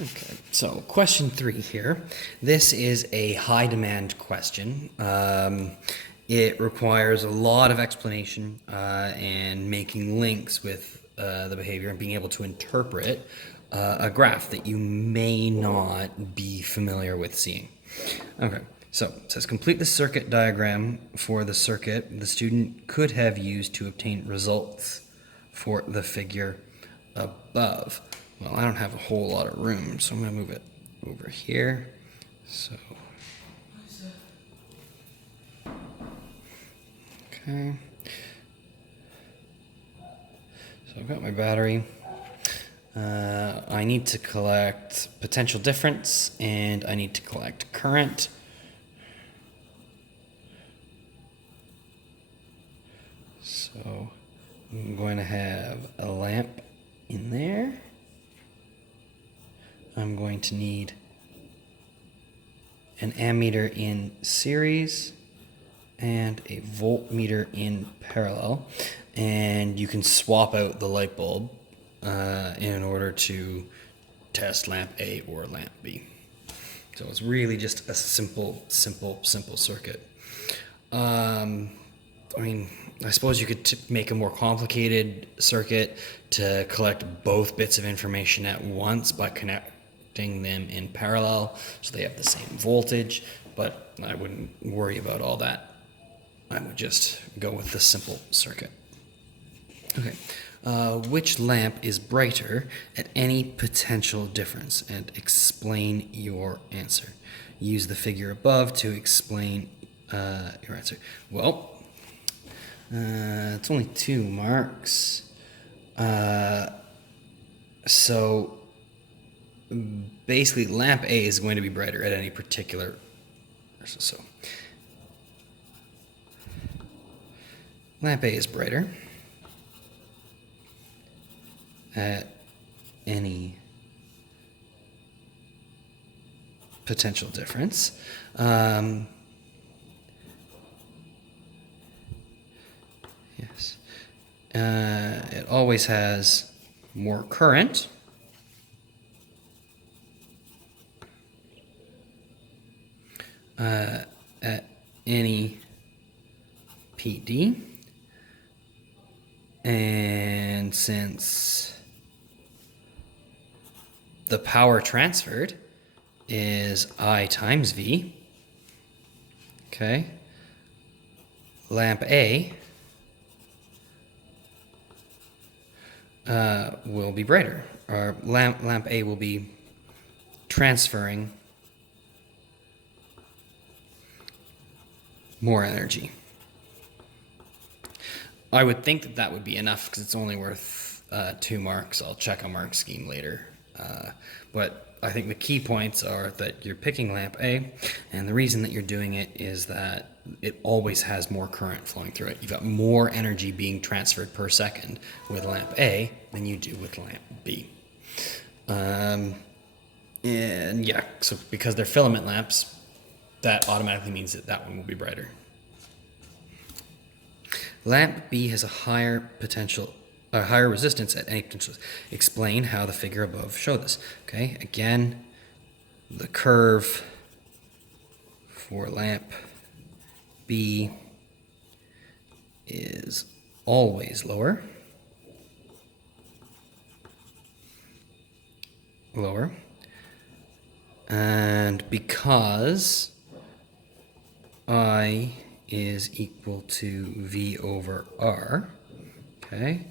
Okay, so question 3 here. This is a high demand question. It requires a lot of explanation and making links with the behavior and being able to interpret a graph that you may not be familiar with seeing. Okay, so it says complete the circuit diagram for the circuit the student could have used to obtain results for the figure above. Well, I don't have a whole lot of room, so I'm going to move it over here. So, okay. So I've got my battery. I need to collect potential difference, and I need to collect current. So I'm going to have a lamp in there. I'm going to need an ammeter in series and a voltmeter in parallel. And you can swap out the light bulb in order to test lamp A or lamp B. So it's really just a simple circuit. I suppose you could make a more complicated circuit to collect both bits of information at once by connecting them in parallel so they have the same voltage, but I wouldn't worry about all that. I would just go with the simple circuit. Okay, which lamp is brighter at any potential difference? And explain your answer. Use the figure above to explain your answer. Well, it's only 2 marks. So basically lamp A is going to be brighter at any particular. So lamp A is brighter at any potential difference. Yes. It always has more current. At any PD. And since the power transferred is I times V, okay, lamp A will be brighter, or lamp A will be transferring more energy. I would think that that would be enough because it's only worth 2 marks. I'll check a mark scheme later. But I think the key points are that you're picking lamp A, and the reason that you're doing it is that it always has more current flowing through it. You've got more energy being transferred per second with lamp A than you do with lamp B. And yeah, so because they're filament lamps, that automatically means that that one will be brighter. Lamp B has a higher resistance at any potential. Explain how the figure above show this. Okay, again, the curve for lamp B is always lower. And because I is equal to V over R, okay,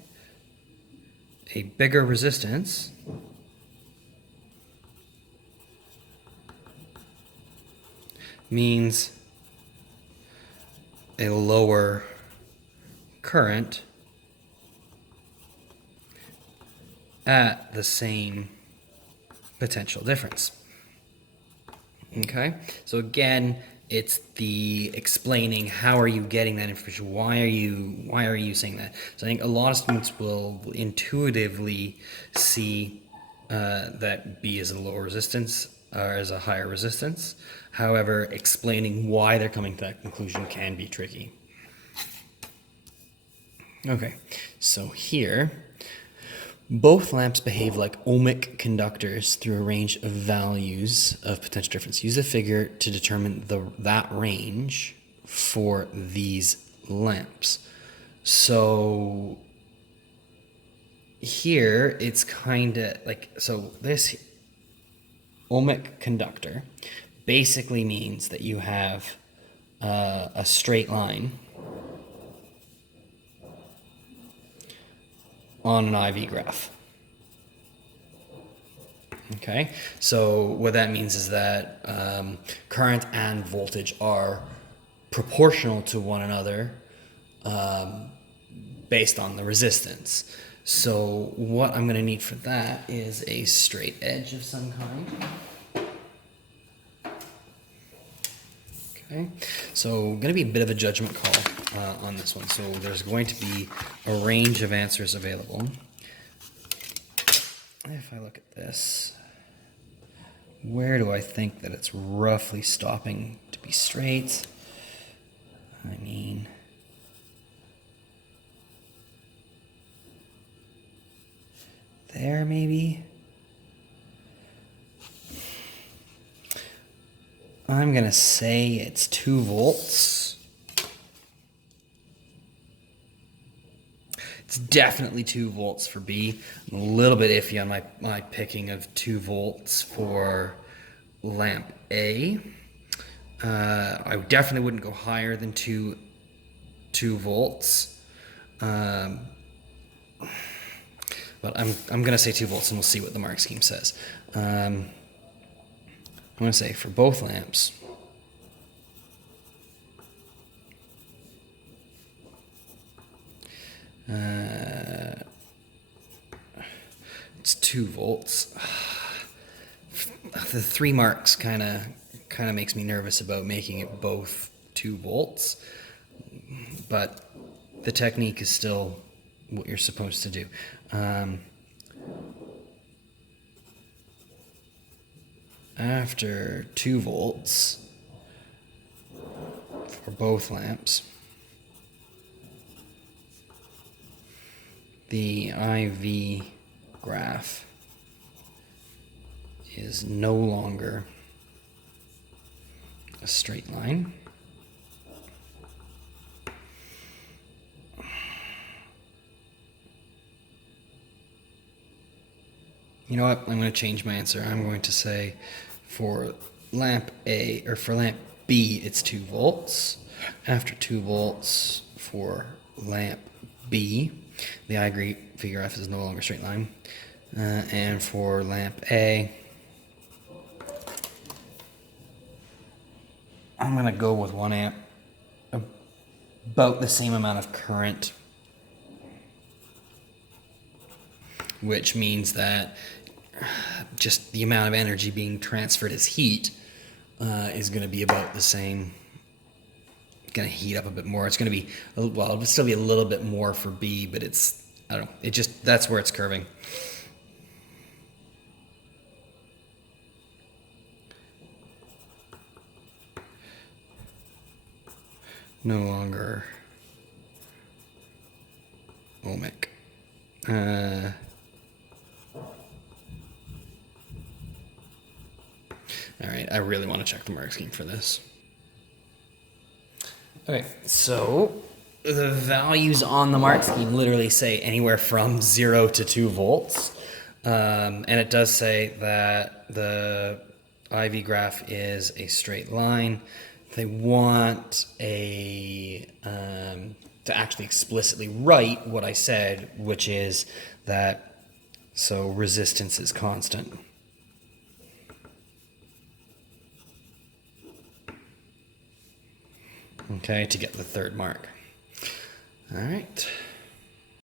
a bigger resistance means a lower current at the same potential difference. Okay, so again, it's the explaining how are you getting that information, why are you saying that. So I think a lot of students will intuitively see that B is a lower resistance or is a higher resistance. However, explaining why they're coming to that conclusion can be tricky. Okay, so here Both lamps behave like ohmic conductors through a range of values of potential difference. Use the figure to determine that range for these lamps. So here it's kind of like, so this ohmic conductor basically means that you have a straight line on an IV graph. Okay, so what that means is that current and voltage are proportional to one another based on the resistance. So what I'm going to need for that is a straight edge of some kind. Okay, so going to be a bit of a judgment call on this one. So there's going to be a range of answers available. If I look at this, where do I think that it's roughly stopping to be straight? I mean, there maybe? I'm going to say it's 2 volts. It's definitely 2 volts for B. I'm a little bit iffy on my picking of 2 volts for lamp A. I definitely wouldn't go higher than 2 volts. But I'm going to say 2 volts, and we'll see what the mark scheme says. I'm going to say for both lamps, it's 2 volts. The 3 marks kind of makes me nervous about making it both 2 volts, but the technique is still what you're supposed to do. After 2 volts for both lamps, the IV graph is no longer a straight line. You know what? I'm going to change my answer. I'm going to say for lamp A, or for lamp B, it's 2 volts. After 2 volts for lamp B, the I figure F is no longer a straight line. And for lamp A, I'm going to go with 1 amp, about the same amount of current, which means that just the amount of energy being transferred as heat is going to be about the same. Going to heat up a bit more. It's going to be, well, it'll still be a little bit more for B, but it's, I don't know, it just, that's where it's curving. No longer ohmic. All right, I really want to check the mark scheme for this. Okay, so the values on the mark scheme literally say anywhere from 0 to 2 volts. And it does say that the IV graph is a straight line. They want a to actually explicitly write what I said, which is that, so resistance is constant. Okay, to get the third mark. All right.